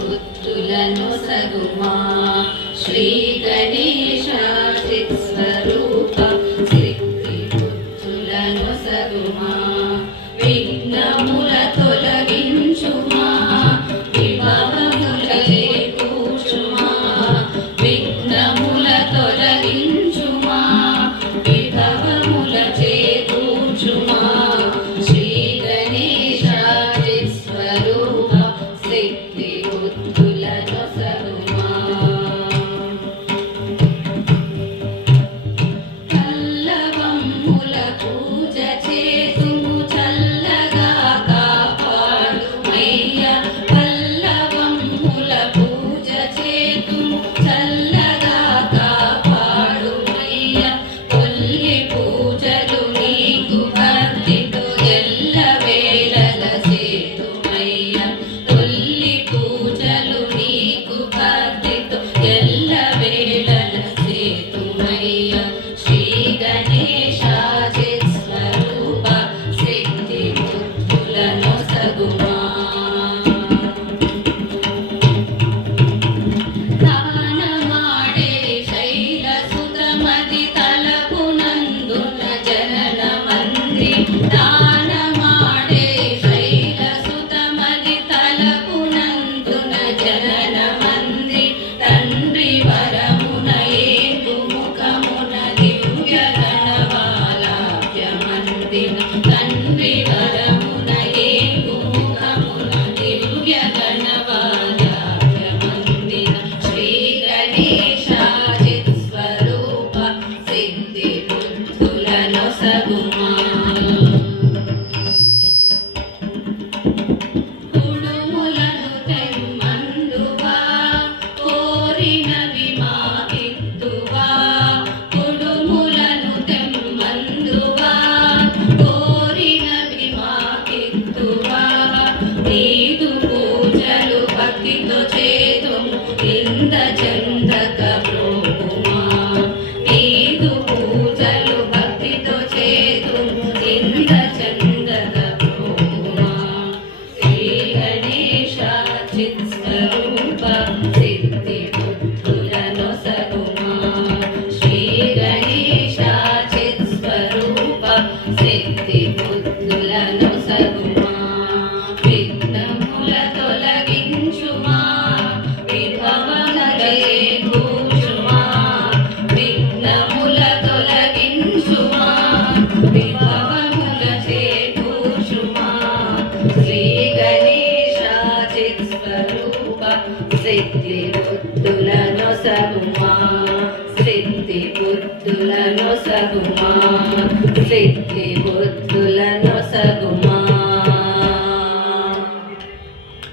బుద్ధులను సగుమా శ్రీ గణేశ చిత్స్వరూప సిద్ధి బుద్ధులను సగుమా విఘ్నముల తొలగించుమా విభవముల చేకూర్చుమా విఘ్నముల తొలగించుమా విభవముల చేకూర్చుమా శ్రీ గణేశ చిత్స్వరూప సిద్ధి బుద్ధులను సగుమా పల్లవముల పూజ చేతుము చల్లగా కాపాడుమయ్యా పల్లవముల పూజ చేతుము చల్లగా కాపాడుమయ్యా తొల్లి పూజలు నీకు భక్తితో ఎల్లవేళల చేతుమయ్యా తొల్లి పూజలు నీకు భక్తితో ఎల్లవేళల చేతుమయ్యా శ్రీ గణేశ చిత్స్వరూప సిద్ధి బుద్ధులను సగుమా దానమాడే శైలసుతమది తలపునందున జనన మంది దానమాడే శైలసుతమది తలపునందున జనన మంది తండ్రి వరమున ఏగు ముఖమున దివ్య గణవాలాభ్యమందిన తండ్రి వరమున ఏగు ముఖమున దివ్య గణవాలాభ్యమందిన శ్రీ గణేశ చిత్స్వరూప సిద్ధి బుద్ధులను సగుమా కుడుములను తెమ్మందువా కోరినవి మాకిద్దువా కుడుములను తెమ్మందువా కోరినవి మాకిద్దువా నీదు పూజలు భక్తితో చేతుము ఇంద చందక బ్రోహుమా నీదు పూజలు భక్తితో చేతుము ఇంద చందక బ్రోహుమా శ్రీ గణేశ చిత్స్వరూప సిద్ధి బుద్ధులను సగుమా శ్రీ గణేశ చిత్స్వరూప సిద్ధి బుద్ధులను సగుమా విఘ్నముల తొలగించుమా విభవముల చేకూర్చుమా విఘ్నముల తొలగించుమా విభవముల చేకూర్చుమా శ్రీ గణేశ చిత్స్వరూప సిద్ధి బుద్ధులను సగుమా సిద్ధి బుద్ధులను సగుమా సిద్ధి బుద్ధులను